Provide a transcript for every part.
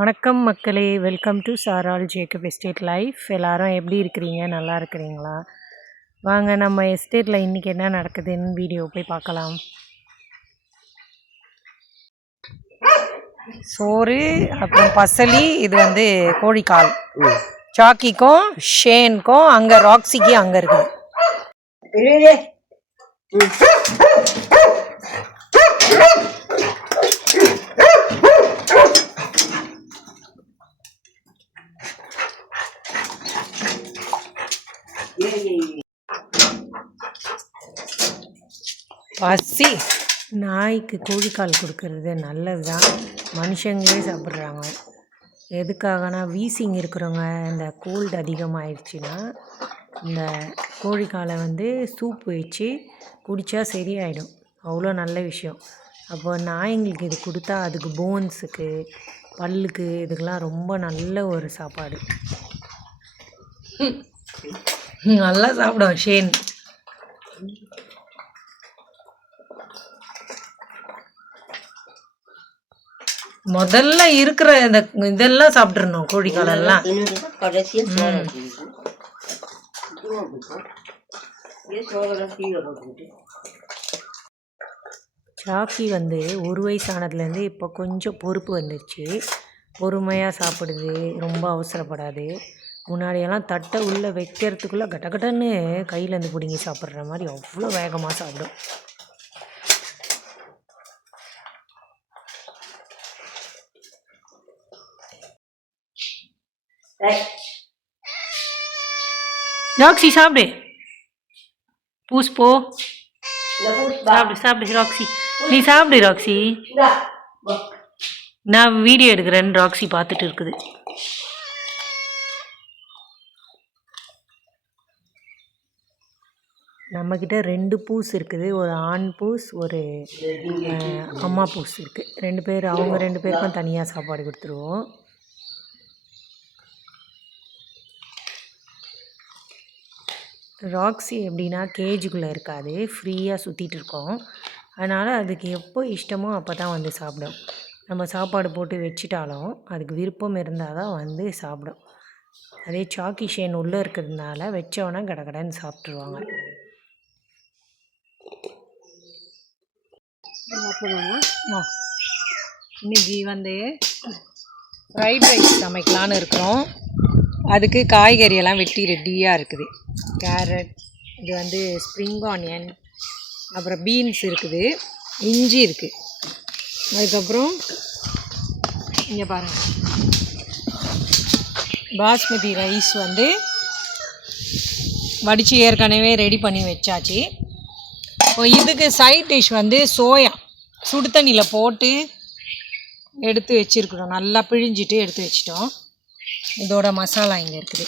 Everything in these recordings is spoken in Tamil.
வணக்கம் மக்களே, வெல்கம் டு சாரால் ஜேக்கப் எஸ்டேட் லைஃப். எல்லாரும் எப்படி இருக்கிறீங்க? நல்லா இருக்கிறீங்களா? வாங்க நம்ம எஸ்டேட்டில் இன்றைக்கி என்ன நடக்குதுன்னு வீடியோ போய் பார்க்கலாம். சோறு, அப்புறம் பசலி, இது வந்து கோழிக்கால். சாக்கிக்கும் ஷேனுக்கும் அங்கே ராக்ஸிக்கு அங்கே இருக்குது. பசி. நாய்க்கு கோழிக்கால் கொடுக்கறது நல்லது தான், மனுஷங்களே சாப்பிட்றாங்க. எதுக்காகனா வீசிங் இருக்கிறவங்க, இந்த கோல்டு அதிகமாகிடுச்சின்னா இந்த கோழிக்காலை வந்து சூப் வச்சு குடித்தா சரியாயிடும். அவ்வளோ நல்ல விஷயம். அப்போ நாய்ங்களுக்கு இது கொடுத்தா அதுக்கு போன்ஸுக்கு, பல்லுக்கு, இதுக்கெலாம் ரொம்ப நல்ல ஒரு சாப்பாடு. நல்லா சாப்பிடும் ஷேன். முதல்ல இருக்கிற இந்த இதெல்லாம் சாப்பிட்றணும், கோழிக்காலெல்லாம். சாக்கி வந்து 1 வயசானதுலேருந்து இப்போ கொஞ்சம் பொறுப்பு வந்துடுச்சு. பொறுமையாக சாப்பிடுது, ரொம்ப அவசரப்படாது. முன்னாடியெல்லாம் தட்டை உள்ளே வைக்கிறதுக்குள்ளே கடகடன்னு கையிலேருந்து பிடுங்கி சாப்பிட்ற மாதிரி அவ்வளோ வேகமாக சாப்பிடும். ராக்ஸி சாப்பிடு, பூஸ் போ, சாப்பிடு சாப்பிடு ராக்ஸி, நீ சாப்பிடு ராக்ஸி. நான் வீடியோ எடுக்கிறேன்னு ராக்ஸி பார்த்துட்டு இருக்குது. நம்மக்கிட்ட 2 பூஸ் இருக்குது, ஒரு ஆண் பூஸ், ஒரு அம்மா பூஸ் இருக்குது. 2 பேர், அவங்க 2 பேருக்கும் தனியாக சாப்பாடு கொடுத்துருவோம். ராக்ஸி எப்படின்னா கேஜுக்குள்ளே இருக்காது, ஃப்ரீயாக சுற்றிட்டு இருக்கோம். அதனால் அதுக்கு எப்போ இஷ்டமோ அப்போ தான் வந்து சாப்பிடும். நம்ம சாப்பாடு போட்டு வச்சிட்டாலும் அதுக்கு விருப்பம் இருந்தால் தான் வந்து சாப்பிடும். அதே சாக்கி ஷேன் உள்ளே இருக்கிறதுனால வச்சோன்னா கடகடன்னு சாப்பிட்ருவாங்க. இன்னைக்கு வந்து ஃப்ரைட் ரைஸ் சமைக்கலான்னு இருக்கிறோம். அதுக்கு காய்கறியெல்லாம் வெட்டி ரெடியாக இருக்குது. கேரட், இது வந்து ஸ்ப்ரிங் ஆனியன், அப்புறம் பீன்ஸ் இருக்குது, இஞ்சி இருக்குது. அதுக்கப்புறம் இங்கே பாருங்கள், பாஸ்மதி ரைஸ் வந்து வடித்து ஏற்கனவே ரெடி பண்ணி வச்சாச்சு. இப்போ இதுக்கு சைட் டிஷ் வந்து சோயா சுடு தண்ணியில் போட்டு எடுத்து வச்சுருக்குறோம். நல்லா பிழிஞ்சிட்டு எடுத்து வச்சிட்டோம். இதோட மசாலா இங்கே இருக்குது.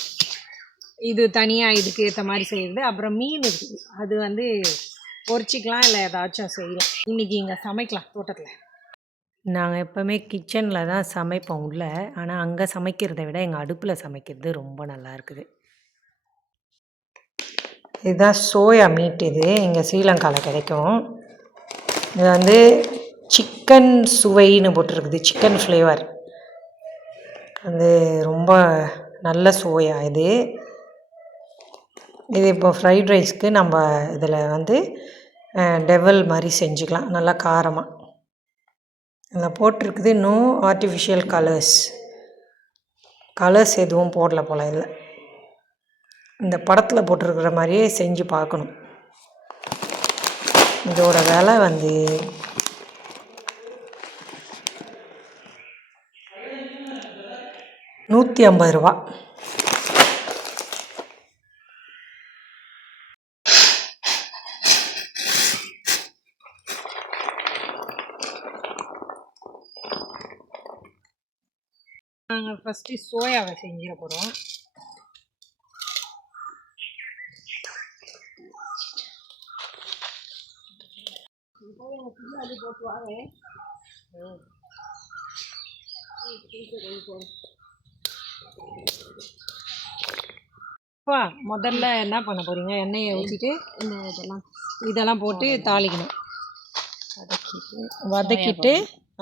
இது தனியாக இதுக்கு ஏற்ற மாதிரி செய்கிறது. அப்புறம் மீன் இருக்குது, அது வந்து பொரிச்சிக்கலாம், இல்லை ஏதாச்சும் செய்யலாம். இன்றைக்கி இங்கே சமைக்கலாம் தோட்டத்தில். நாங்கள் எப்போவுமே கிச்சனில் தான் சமைப்போம் உள்ள. ஆனால் அங்கே சமைக்கிறத விட எங்கள் அடுப்பில் சமைக்கிறது ரொம்ப நல்லா இருக்குது. இதுதான் சோயா மீட். இது இங்கே ஸ்ரீலங்காவில் கிடைக்கும். இது வந்து சிக்கன் சுவைன்னு போட்டிருக்குது, சிக்கன் ஃப்ளேவர். அது ரொம்ப நல்ல சோயா இது. இது இப்போ ஃப்ரைட் ரைஸ்க்கு நம்ம இதில் வந்து டெவல் மாதிரி செஞ்சுக்கலாம், நல்லா காரமாக. இதில் போட்டிருக்குது நோ ஆர்டிஃபிஷியல் கலர்ஸ் எதுவும் போடல போல். இல்லை, இந்த படத்தில் போட்டிருக்கிற மாதிரியே செஞ்சு பார்க்கணும். இதோட விலை வந்து $150. நாங்கள் ஃபஸ்ட்டு சோயாவை செஞ்சிட போகிறோம். முதல்ல என்ன பண்ண போகிறீங்க? எண்ணெயை ஊற்றிட்டு இதெல்லாம் போட்டு தாளிக்கணும். வதக்கிட்டு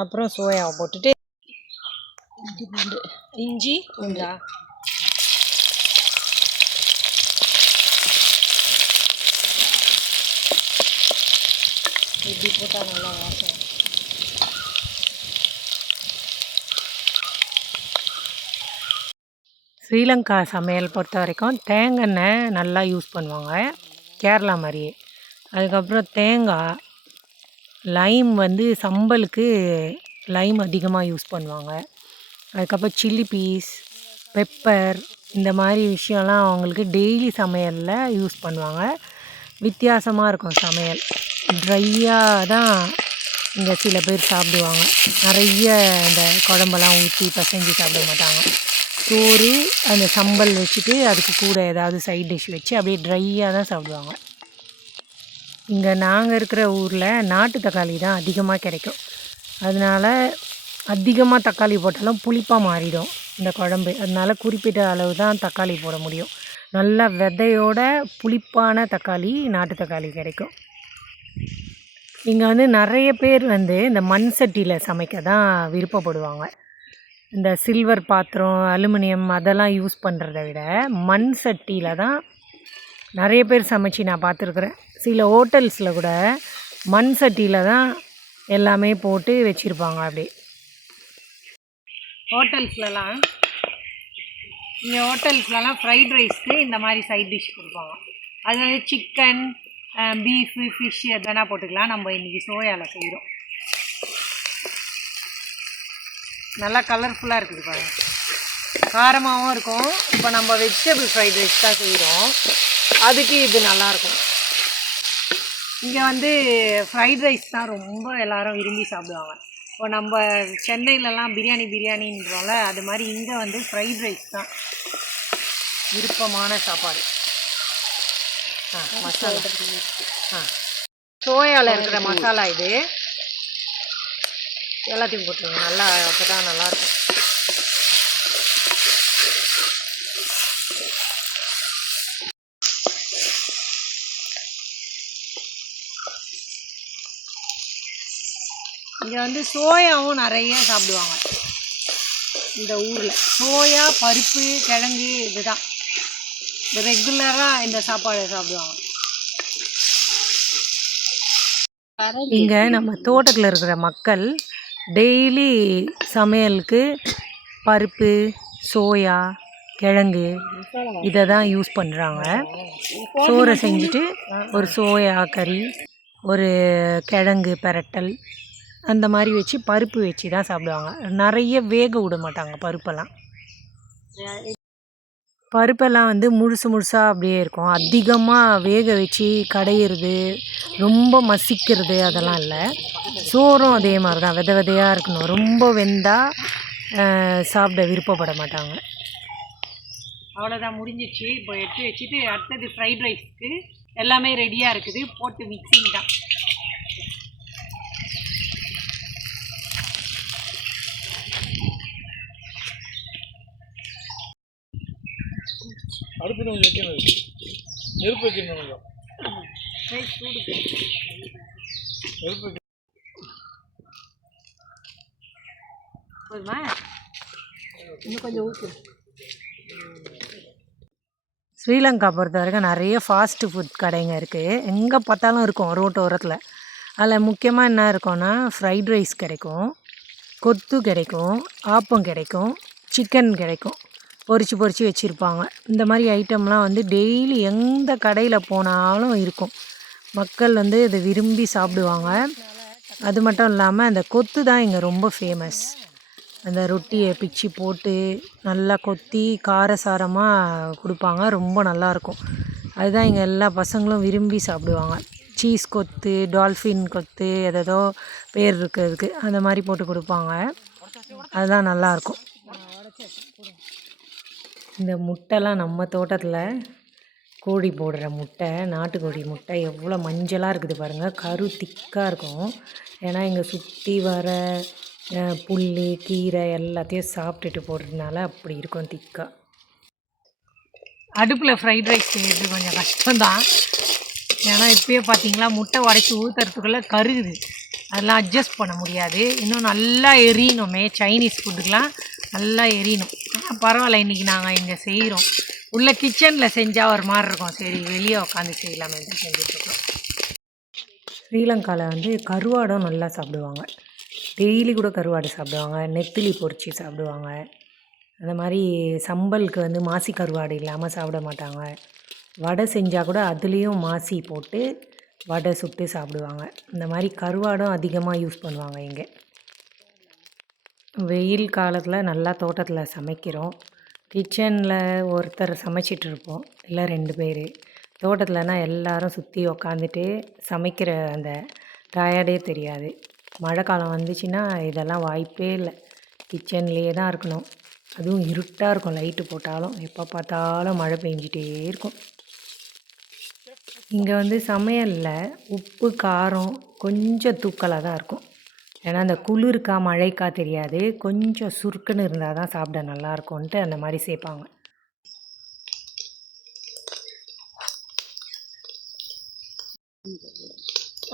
அப்புறம் சோயாவை போட்டுட்டு இஞ்சி பூண்டா இப்படி போட்டால் நல்லா வாசம். ஸ்ரீலங்கா சமையல் பொறுத்த வரைக்கும் தேங்காய் எண்ணெய் நல்லா யூஸ் பண்ணுவாங்க, கேரளா மாதிரியே. அதுக்கப்புறம் தேங்காய், லைம் வந்து சம்பலுக்கு லைம் அதிகமாக யூஸ் பண்ணுவாங்க. அதுக்கப்புறம் சில்லி பீஸ், பெப்பர், இந்த மாதிரி விஷயம்லாம் அவங்களுக்கு டெய்லி சமையலில் யூஸ் பண்ணுவாங்க. வித்தியாசமாக இருக்கும் சமையல். ட்ரையாக தான் இங்கே சில பேர் சாப்பிடுவாங்க. நிறைய இந்த குழம்பெல்லாம் ஊற்றி பசைஞ்சு சாப்பிட மாட்டாங்க. சோறு அந்த சம்பல் வச்சுட்டு அதுக்கு கூட ஏதாவது சைட் டிஷ் வச்சு அப்படியே ட்ரையாக தான் சாப்பிடுவாங்க. இங்கே நாங்கள் இருக்கிற ஊரில் நாட்டு தக்காளி தான் அதிகமாக கிடைக்கும். அதனால் அதிகமாக தக்காளி போட்டாலும் புளிப்பாக மாறிடும் இந்த குழம்பு. அதனால் குறிப்பிட்ட அளவு தான் தக்காளி போட முடியும். நல்லா விதையோட புளிப்பான தக்காளி, நாட்டு தக்காளி கிடைக்கும். இங்கே வந்து நிறைய பேர் வந்து இந்த மண் சட்டியில் சமைக்க தான் விருப்பப்படுவாங்க. இந்த சில்வர் பாத்திரம், அலுமினியம் அதெல்லாம் யூஸ் பண்ணுறத விட மண் சட்டியில் தான் நிறைய பேர் சமைச்சு நான் பார்த்துருக்குறேன். சில ஹோட்டல்ஸில் கூட மண் சட்டியில் தான் எல்லாமே போட்டு வச்சுருப்பாங்க. அப்படியே ஹோட்டல்ஸ்லலாம் இங்கே ஹோட்டல்ஸ்லலாம் ஃப்ரைட் ரைஸ்க்கு இந்த மாதிரி சைட் டிஷ் கொடுப்பாங்க. அது வந்து சிக்கன், பீஃபு, ஃபிஷ்ஷு எதனா போட்டுக்கலாம். நம்ம இன்றைக்கி சோயாவில் செய்கிறோம். நல்லா கலர்ஃபுல்லாக இருக்குது பாருங்கள், காரமாகவும் இருக்கும். இப்போ நம்ம வெஜிடபிள் ஃப்ரைட் ரைஸ் தான் செய்கிறோம், அதுக்கு இது நல்லாயிருக்கும். இங்கே வந்து ஃப்ரைட் ரைஸ் தான் ரொம்ப எல்லோரும் விரும்பி சாப்பிடுவாங்க. இப்போ நம்ம சென்னையிலலாம் பிரியாணின்றோம்ல, அது மாதிரி இங்கே வந்து ஃப்ரைட் ரைஸ் தான் விருப்பமான சாப்பாடு. மசாலா சோயாவில் இருக்கிற மசாலா இது எல்லாத்தையும் போட்டுருங்க நல்லா, அப்போ தான் நல்லாயிருக்கும். இங்கே வந்து சோயாவும் நிறைய சாப்பிடுவாங்க இந்த ஊரில். சோயா, பருப்பு, கிழங்கு இதுதான் ரெகுலராக இந்த சாப்பாடு சாப்பிடுவாங்க. இங்கே நம்ம தோட்டத்தில் இருக்கிற மக்கள் டெய்லி சமையலுக்கு பருப்பு, சோயா, கிழங்கு இதை தான் யூஸ் பண்ணுறாங்க. சோறை செஞ்சுட்டு ஒரு சோயா கறி, ஒரு கிழங்கு பெரட்டல் அந்த மாதிரி வச்சு பருப்பு வச்சு தான் சாப்பிடுவாங்க. நிறைய வேக விட மாட்டாங்க பருப்பெல்லாம் வந்து முழுசாக அப்படியே இருக்கும். அதிகமாக வேக வச்சு கடையிறது, ரொம்ப மசிக்கிறது அதெல்லாம் இல்லை. சோறும் அதே மாதிரி தான் விதையாக இருக்கணும். ரொம்ப வெந்தால் சாப்பிட விருப்பப்பட மாட்டாங்க. அவ்வளோதான், முடிஞ்சிச்சு. இப்போ எடுத்து வச்சுட்டு அடுத்தது ஃப்ரைட் ரைஸ்க்கு எல்லாமே ரெடியாக இருக்குது. போட்டு மிக்சிங் தான். அடுப்பு கொஞ்சம் வைக்கணும், நெருப்பு வைக்கணும். சூடு நெருப்பு போதுமா? இன்னும் கொஞ்சம் ஊற்று. ஸ்ரீலங்கா பொறுத்த வரைக்கும் நிறைய ஃபாஸ்ட்டு ஃபுட் கடைங்க இருக்குது. எங்கே பார்த்தாலும் இருக்கும் ரோட்டோரத்தில். அதில் முக்கியமாக என்ன இருக்கும்னா ஃப்ரைட் ரைஸ் கிடைக்கும், கொத்து கிடைக்கும், ஆப்பம் கிடைக்கும், சிக்கன் கிடைக்கும், பொரிச்சு வச்சுருப்பாங்க. இந்த மாதிரி ஐட்டம்லாம் வந்து டெய்லி எந்த கடையில் போனாலும் இருக்கும். மக்கள் வந்து இதை விரும்பி சாப்பிடுவாங்க. அது மட்டும் இல்லாமல் அந்த கொத்து தான் இங்கே ரொம்ப ஃபேமஸ். அந்த ரொட்டியை பிச்சு போட்டு நல்லா கொத்தி காரசாரமாக கொடுப்பாங்க, ரொம்ப நல்லாயிருக்கும். அதுதான் இங்கே எல்லா பசங்களும் விரும்பி சாப்பிடுவாங்க. சீஸ் கொத்து, டால்ஃபின் கொத்து, ஏதோ பேர் இருக்கிறதுக்கு அந்த மாதிரி போட்டு கொடுப்பாங்க. அதுதான் நல்லாயிருக்கும். இந்த முட்டைலாம் நம்ம தோட்டத்தில் கோழி போடுற முட்டை, நாட்டுக்கோழி முட்டை எவ்வளோ மஞ்சளாக இருக்குது பாருங்கள். கரு திக்காக இருக்கும். ஏன்னா இங்கே சுற்றி வர புல், கீரை எல்லாத்தையும் சாப்பிட்டுட்டு போடுறதுனால அப்படி இருக்கும் திக்காக. அடுப்பில் ஃப்ரைட் ரைஸ் செய்கிறது கொஞ்சம் கஷ்டம்தான். ஏன்னா இப்போயே பார்த்தீங்களா முட்டை உடச்சி ஊற்றுறதுக்குள்ளே கருகுது. அதெல்லாம் அட்ஜஸ்ட் பண்ண முடியாது. இன்னும் நல்லா எரியணுமே. சைனீஸ் ஃபுட்டுக்கெலாம் நல்லா எரியணும். பரவாயில்ல, இன்றைக்கி நாங்கள் இங்கே செய்கிறோம். உள்ள கிச்சனில் செஞ்சால் ஒரு மாதிரி இருக்கும். சரி வெளியே உட்காந்து செய்யலாமே செஞ்சுட்ருக்கோம். ஸ்ரீலங்காவில் வந்து கருவாடும் நல்லா சாப்பிடுவாங்க. டெய்லி கூட கருவாடு சாப்பிடுவாங்க. நெத்திலி பொரிச்சு சாப்பிடுவாங்க. அந்த மாதிரி சம்பலுக்கு வந்து மாசி கருவாடு இல்லாமல் சாப்பிட மாட்டாங்க. வடை செஞ்சால் கூட அதுலேயும் மாசி போட்டு வடை சுட்டு சாப்பிடுவாங்க. இந்த மாதிரி கருவாடும் அதிகமாக யூஸ் பண்ணுவாங்க இங்கே. வெயில் காலத்தில் நல்லா தோட்டத்தில் சமைக்கிறோம். கிச்சனில் ஒருத்தர் சமைச்சிட்ருப்போம், இல்லை 2 பேர். தோட்டத்தில்னா எல்லோரும் சுற்றி உக்காந்துட்டு சமைக்கிற அந்த டயர்டே தெரியாது. மழை காலம் வந்துச்சுன்னா இதெல்லாம் வாய்ப்பே இல்லை. கிச்சன்லேயே தான் இருக்கணும். அதுவும் இருட்டாக இருக்கும். லைட்டு போட்டாலும் எப்போ பார்த்தாலும் மழை பெஞ்சிட்டே இருக்கும். இங்கே வந்து சமையலில் உப்பு காரம் கொஞ்சம் தூக்கலாக தான் இருக்கும். ஏன்னா அந்த குளிருக்கா மழைக்கா தெரியாது. கொஞ்சம் சுருக்குன்னு இருந்தால் தான் சாப்பிட நல்லாயிருக்கும்ன்ட்டு அந்த மாதிரி சேர்ப்பாங்க.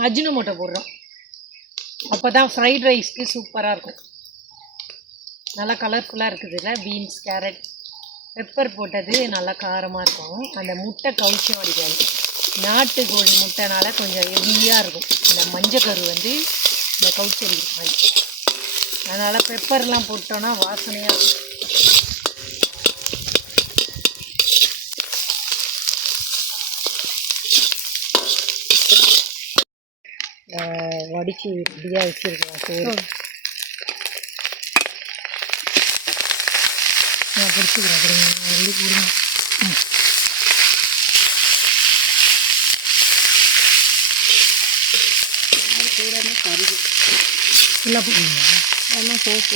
அஜினோமோட்டோ போடுறோம். அப்போ தான் ஃப்ரைட் ரைஸ்க்கு சூப்பராக இருக்கும். நல்லா கலர்ஃபுல்லாக இருக்குதுல்ல. பீன்ஸ், கேரட், பெப்பர் போட்டது நல்லா காரமாக இருக்கும். அந்த முட்டை கவுச்சியும் அடிக்காது. நாட்டுக்கோழி முட்டைனால கொஞ்சம் ஹெவியாக இருக்கும். இந்த மஞ்சக்கரு வந்து இந்த கவுச்சி அடிக்கிற மாதிரி. அதனால் பெப்பர்லாம் போட்டோன்னா வாசனையாக இருக்கும். வடித்து ரெடியாக வச்சுருக்கோம் சோறு. நான் பிடிச்சிக்கிறேன். அள்ளி போடுங்க. ஃபுல்லாக போடுவீங்களா? அதெல்லாம் சோப்பு.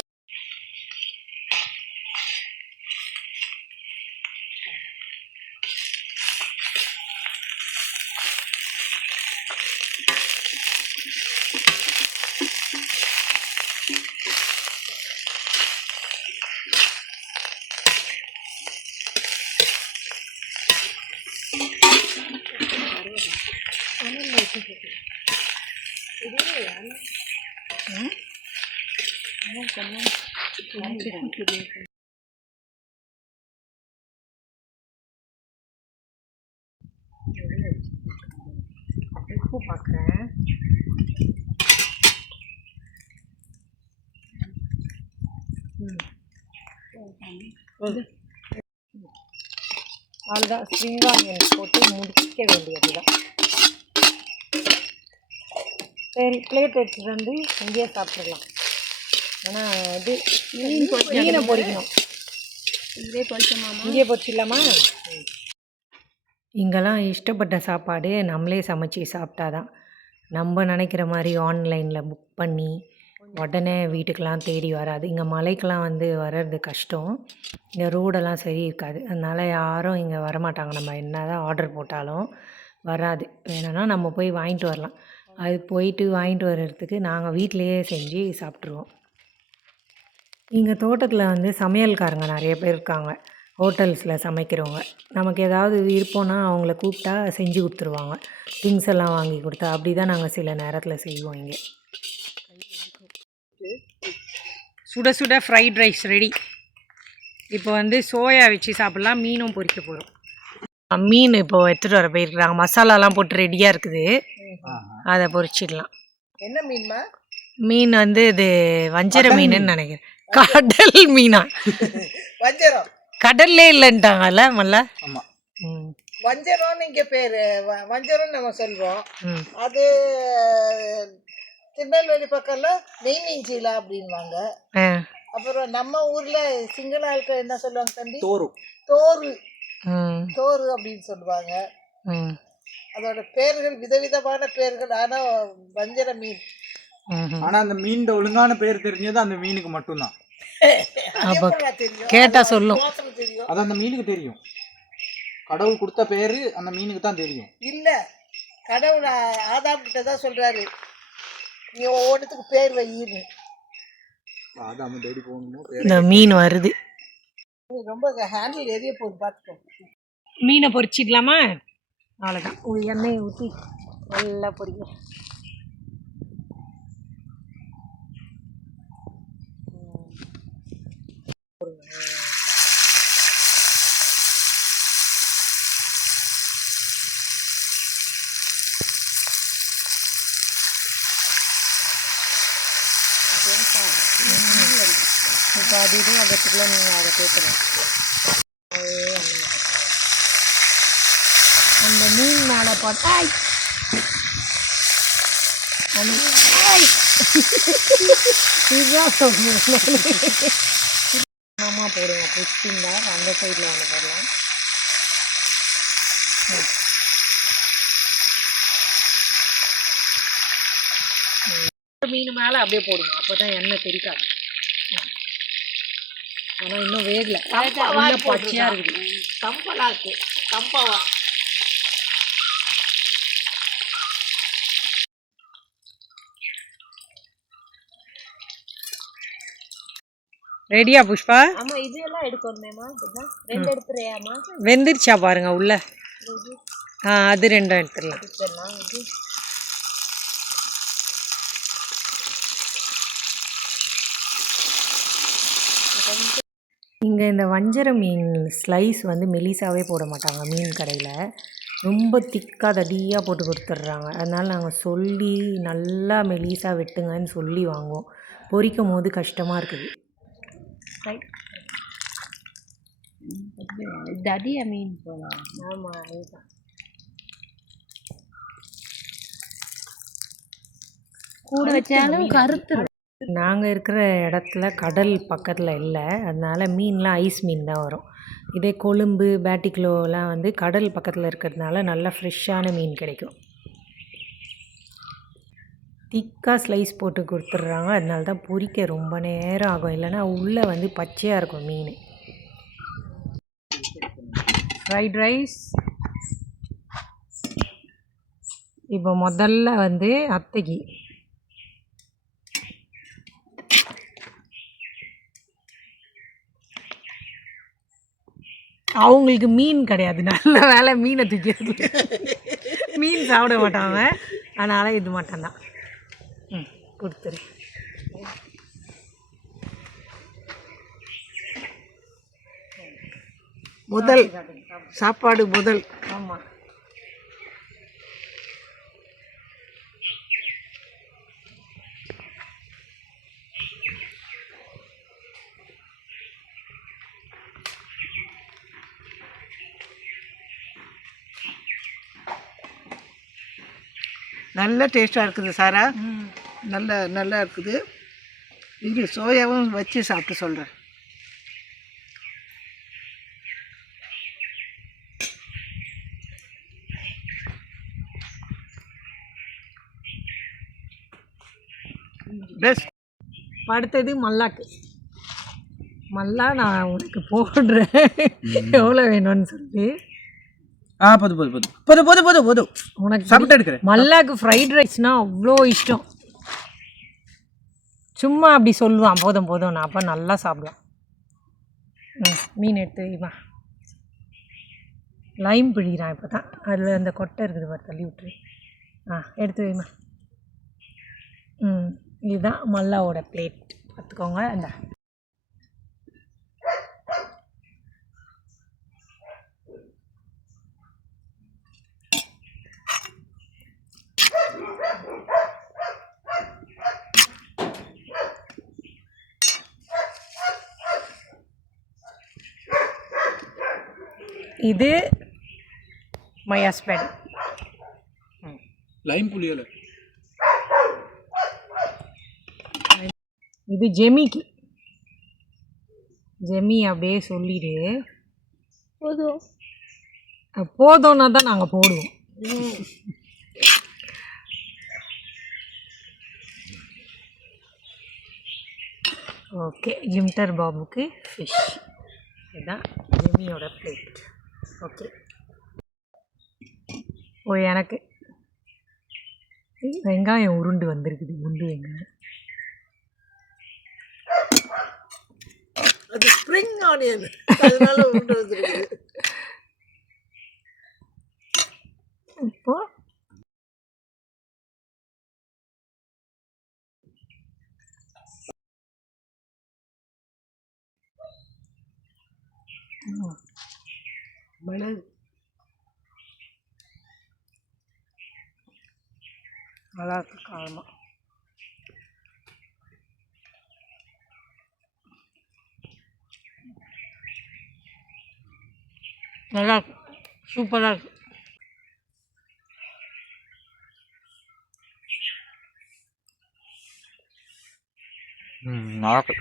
உப்பு பார்க்குறேன். அவ்வளோதான். ஸ்ப்ரிங் ஆனியன் போட்டு முடிக்க வேண்டியது தான். சரி, பிளேட் எடுத்துட்டு வந்து இங்கேயே சாப்பிட்றலாம். ஆனால் இது மீனை பொரிக்கணும். இங்கேயே பொரிச்சிடலாமா? இங்கெல்லாம் இஷ்டப்பட்ட சாப்பாடு நம்மளே சமைச்சி சாப்பிட்டாதான். நம்ம நினைக்கிற மாதிரி ஆன்லைனில் புக் பண்ணி உடனே வீட்டுக்கெலாம் தேடி வராது. இங்கே மலைக்கெலாம் வந்து வர்றது கஷ்டம். இங்கே ரோடெல்லாம் சரி இருக்காது. அதனால் யாரும் இங்கே வரமாட்டாங்க. நம்ம என்ன தான் ஆர்டர் போட்டாலும் வராது. வேணும்னா நம்ம போய் வாங்கிட்டு வரலாம். அது போயிட்டு வாங்கிட்டு வர்றதுக்கு நாங்கள் வீட்டிலையே செஞ்சு சாப்பிட்ருவோம். இங்கே தோட்டத்தில் வந்து சமையல்காரங்க நிறைய பேர் இருக்காங்க. ஹோட்டல்ஸில் சமைக்கிறவங்க. நமக்கு ஏதாவது விருப்பம்னா அவங்கள கூப்பிட்டா செஞ்சு கொடுத்துருவாங்க. திங்ஸ் எல்லாம் வாங்கி கொடுத்தா. அப்படி தான் நாங்கள் சில நேரத்தில் செய்வோம். இங்கே சுட சுட ஃப்ரைட் ரைஸ் ரெடி. இப்போ வந்து சோயா வச்சு சாப்பிட்லாம். மீனும் பொரிக்க போகிறோம். மீன் இப்போ எடுத்துகிட்டு வர போயிருக்கிறாங்க. மசாலாலாம் போட்டு ரெடியாக இருக்குது. அதை பொரிச்சிடலாம். என்ன மீன்மா? மீன் வந்து இது வஞ்சர மீனுன்னு நினைக்கிறேன். கடல் மீனா? வஞ்சரம் கடல்லே இல்லைன்ட்டாங்கல்ல மல்ல. ஆமாம், வஞ்சரம்னு இங்கே பேர். வஞ்சரம்னு நம்ம சொல்கிறோம். அது திருநெல்வேலி பக்கம்ல நெய்மீஞ்சில அப்படின்வாங்க. அப்புறம் நம்ம ஊரில் சிங்கள ஆட்கள் என்ன சொல்லுவாங்க தம்பி? தோறு. தோறு தோறு அப்படின்னு சொல்லுவாங்க. அதோட பேர்கள் விதவிதமான பேர்கள். ஆனால் வஞ்சர மீன். ஆனால் அந்த மீன் ஒழுங்கான பேர் தெரிஞ்சது அந்த மீனுக்கு மட்டும்தான். கேட்டா சொல்லும். அது அந்த மீனுக்கு தெரியும். கடவுள் கொடுத்த பேரு அந்த மீனுக்கு தான் தெரியும். இல்ல, கடவுள் ஆதாம் கிட்ட தான் சொல்றாரு, நீ ஒவ்வொன்றுத்துக்கு பேர் வையின்னு. ஆதாம் தேடி போகணும். இந்த மீன் வருது. ரொம்ப ஹேண்டில் எரிய போகுது, பார்த்துக்கோ. மீனை பொரிச்சிக்கலாமா? அவ்வளோதான். எண்ணெயை ஊற்றி நல்லா பொரிக்கும். இப்போ அது இதுவும் அகத்துக்குள்ளே நீங்கள் அதை சேர்த்துலாம். அந்த மீன் மேலே போட்டா இதுதான் ஆமா போடுங்க. புஷ்டிங்க அந்த சைடில் ஒன்று போடலாம். மீன் மேலே அப்படியே போடுங்க. அப்போ தான் எண்ணெய் தெரிக்காது. ஆனால் இன்னும் வேகலை, இன்னும் பச்சையாக இருக்குது. கம்பலா இருக்கு. கம்பவா ரெடியா புஷ்பா? ஆமா, இதெல்லாம் எடுக்கணுமேமா. இதுதான் 2 எடுத்துறியாமா? வெந்துருச்சா பாருங்க உள்ள. அது 2 எடுத்துடலாம். எடுத்துடலாம். இது இங்கே இந்த வஞ்சர மீன் ஸ்லைஸ் வந்து மெலிசாவே போட மாட்டாங்க மீன் கடையில். ரொம்ப திக்காக தடியாக போட்டு கொடுத்துட்றாங்க. அதனால் நாங்கள் சொல்லி நல்லா மெலிசாக வெட்டுங்கன்னு சொல்லி வாங்குவோம். பொரிக்கும் போது கஷ்டமாக இருக்குது. தடியா மீன் போலாம். ஆமாம், அதுதான். கூட வச்சாலும் கருத்து. நாங்கள் இருக்கிற இடத்துல கடல் பக்கத்தில் இல்லை, அதனால் மீன்லாம் ஐஸ் மீன் தான் வரும். இதே கொழும்பு பேட்டிக்லோலாம் வந்து கடல் பக்கத்தில் இருக்கிறதுனால நல்லா ஃப்ரெஷ்ஷான மீன் கிடைக்கும். திக்காக ஸ்லைஸ் போட்டு கொடுத்துட்றாங்க. அதனால தான் பொரிக்க ரொம்ப நேரம் ஆகும். இல்லைன்னா உள்ளே வந்து பச்சையாக இருக்கும் மீன். ஃப்ரைட் ரைஸ் இப்போ முதல்ல வந்து அத்தைக்கு அவங்களுக்கு மீன் கிடையாது. நல்ல வேலை மீனை தூக்கிறது. மீன் சாப்பிட மாட்டாங்க, அதனால் இது மட்டும்தான். கொடுத்துரு. முதல் சாப்பாடு முதல். ஆமாம். நல்ல டேஸ்ட்டாக இருக்குது சாரா. நல்லா இருக்குது. இது சோயாவும் வச்சு சாப்பிட்டு சொல்கிறேன். பெஸ்ட். அடுத்தது மல்லாக்கு. மல்லா நான் உனக்கு போடுறேன் எவ்வளோ வேணும்னு சொல்லி. போதும் உனக்கு சாப்பிட்டு எடுக்கிறேன். மல்லாக்கு ஃப்ரைட் ரைஸ்னால் அவ்வளோ இஷ்டம். சும்மா அப்படி சொல்லுவான் போதும் நான் அப்போ நல்லா சாப்பிடுவான். மீன் எடுத்து இவன் லைம் பிழிகிறான். இப்போ தான் அதில் அந்த கொட்டை இருக்குது பாரு, தள்ளி விட்டுரு. எடுத்து வைமா. இதுதான் மல்லாவோட பிளேட், பார்த்துக்கோங்க. அந்த இது மை ஹஸ்பண்ட். லைம் புளியோல. இது ஜெமிக்கு. ஜெமி அப்படியே சொல்லிடு. போதும்னா தான் நாங்கள் போடுவோம். ஓகே, ஜிம்டர் பாபுக்கு ஃபிஷ். இதுதான் ஜெமியோட பிளேட். ஓகே. எனக்கு வெங்காயம் உருண்டு வந்திருக்குது, குண்டு வெங்காயம். அது ஸ்ப்ரிங் ஆனியன், அதனால உருண்டு வந்துருக்குது. இப்போ மிளகு நல்லா இருக்கு காரமாக. நல்லா இருக்கு, சூப்பராக இருக்கு. நல்லா இருக்கு.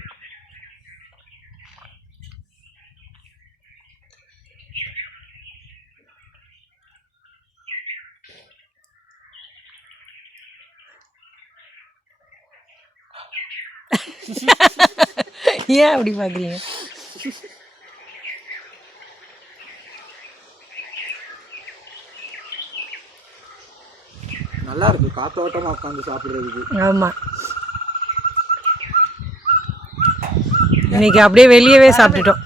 ஏன் அப்படி பார்க்குறீங்க? நல்லா இருக்கு, காத்தோட்டமாக உட்காந்து சாப்பிட்றதுக்கு. ஆமாம், இன்னைக்கு அப்படியே வெளியவே சாப்பிட்டுட்டோம்.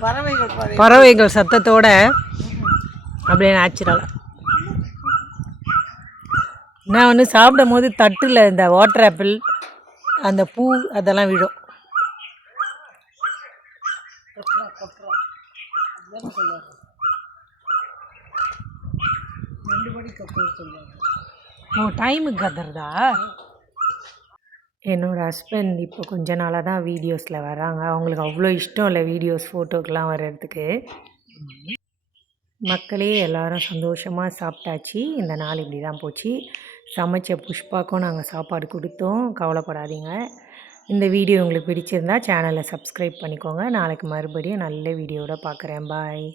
பறவைகள் சத்தத்தோட அப்படியே நேச்சுரலாக. நான் வந்து சாப்பிடும் போது தட்டில் இந்த வாட்டர் ஆப்பிள் அந்த பூ அதெல்லாம் விழும். ஓ, டைமுக்கு கத்துறதா? என்னோடய ஹஸ்பண்ட் இப்போ கொஞ்ச நாளாக தான் வீடியோஸில் வராங்க. அவங்களுக்கு அவ்வளோ இஷ்டம் இல்லை வீடியோஸ் ஃபோட்டோக்கெலாம் வர்றதுக்கு. மக்களே எல்லாரும் சந்தோஷமாக சாப்பிட்டாச்சு. இந்த நாள் இப்படி தான் போச்சு. சமைச்ச புஷ்பாக்கும் நாங்கள் சாப்பாடு கொடுத்தோம், கவலைப்படாதீங்க. இந்த வீடியோ உங்களுக்கு பிடிச்சிருந்தா சேனலை சப்ஸ்கிரைப் பண்ணிக்கோங்க. நாளைக்கு மறுபடியும் நல்ல வீடியோவோட பார்க்குறேன். பாய்.